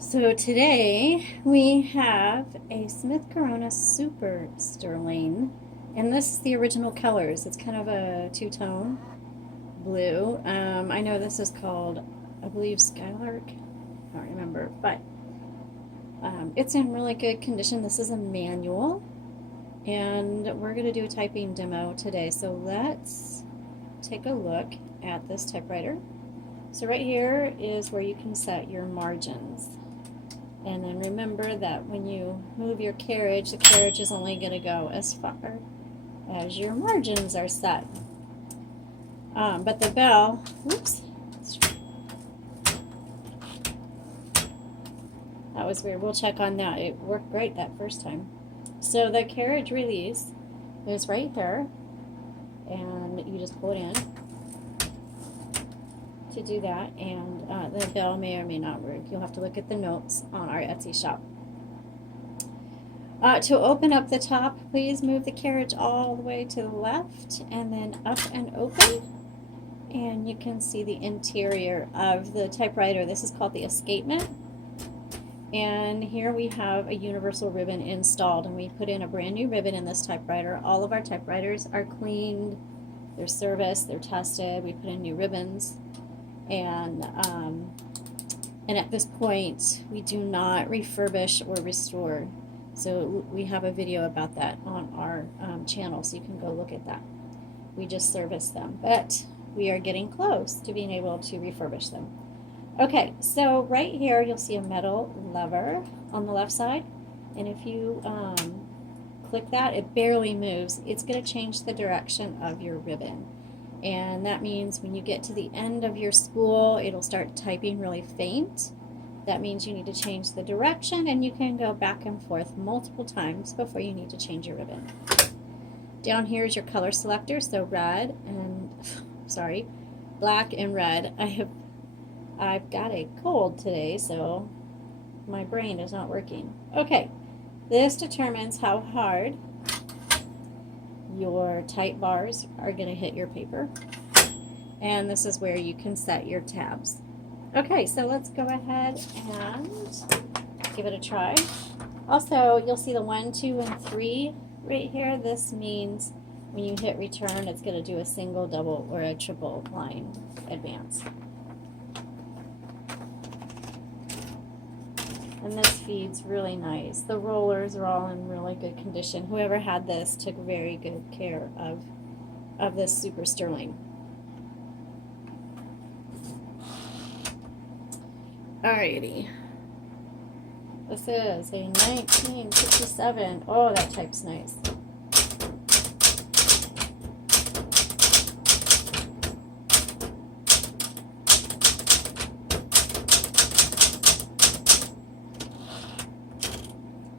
So today we have a Smith Corona Super Sterling, and this is the original colors. It's kind of a two-tone blue. I know this is called, I believe, Skylark. I don't remember, but it's in really good condition. This is a manual, and we're going to do a typing demo today. So let's take a look at this typewriter. So right here is where you can set your margins. And then remember that when you move your carriage, the carriage is only going to go as far as your margins are set. But the bell, whoops, that was weird. We'll check on that. It worked great that first time. So the carriage release is right here, and you just pull it in to do that, and the bell may or may not work. You'll have to look at the notes on our Etsy shop. To open up the top, please move the carriage all the way to the left and then up and open, and you can see the interior of the typewriter. This is called the escapement, and here we have a universal ribbon installed, and we put in a brand new ribbon in this typewriter. All of our typewriters are cleaned, they're serviced, they're tested. We put in new ribbons. And at this point, we do not refurbish or restore. So we have a video about that on our channel, so you can go look at that. We just service them, but we are getting close to being able to refurbish them. Okay, so right here you'll see a metal lever on the left side, and if you click that, it barely moves. It's going to change the direction of your ribbon. And that means when you get to the end of your spool, it'll start typing really faint. That means you need to change the direction, and you can go back and forth multiple times before you need to change your ribbon. Down here is your color selector, so red and, sorry, black and red. I've got a cold today, so my brain is not working. Okay, this determines how hard your type bars are going to hit your paper, and this is where you can set your tabs. Okay, so let's go ahead and give it a try. Also, you'll see the 1, 2, and 3 right here. This means when you hit return, it's going to do a single, double, or a triple line advance. And this feeds really nice. The rollers are all in really good condition. Whoever had this took very good care of this Super Sterling. Alrighty. This is a 1957. Oh, that type's nice.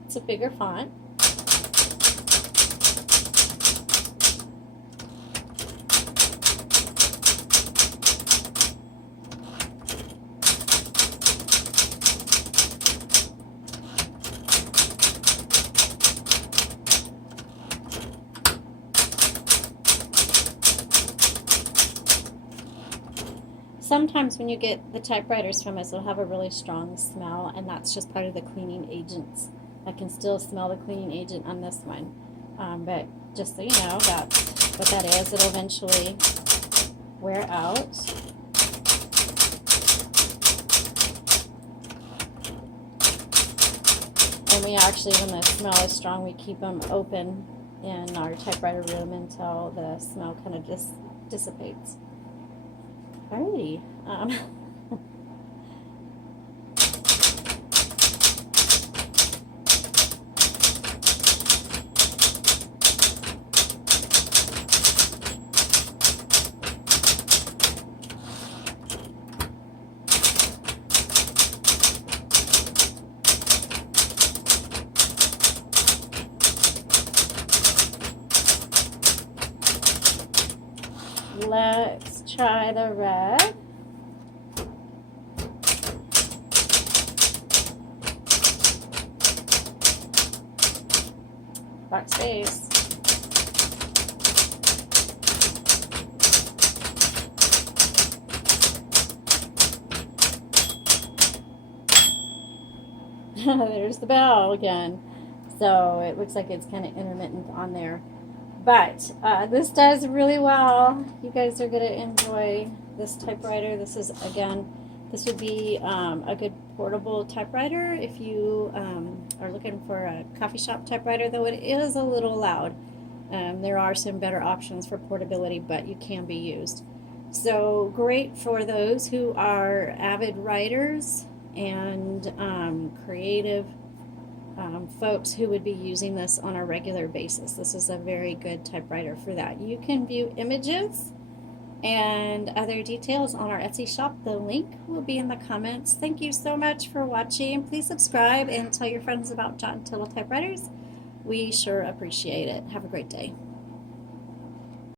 It's a bigger font. Sometimes when you get the typewriters from us, they'll have a really strong smell, and that's just part of the cleaning agents. I can still smell the cleaning agent on this one, but just so you know, that's what that is. It'll eventually wear out. And we actually, when the smell is strong, we keep them open in our typewriter room until the smell kind of just dissipates. Alrighty. Let's try the red. Backspace. There's the bell again. So it looks like it's kind of intermittent on there. But this does really well. You guys are going to enjoy this typewriter. This is, again, this would be a good portable typewriter if you are looking for a coffee shop typewriter, though it is a little loud. There are some better options for portability, but you can be used. So great for those who are avid writers and creative folks who would be using this on a regular basis. This is a very good typewriter for that. You can view images and other details on our Etsy shop. The link will be in the comments. Thank you so much for watching. Please subscribe and tell your friends about Jot and Tittle Typewriters. We sure appreciate it. Have a great day.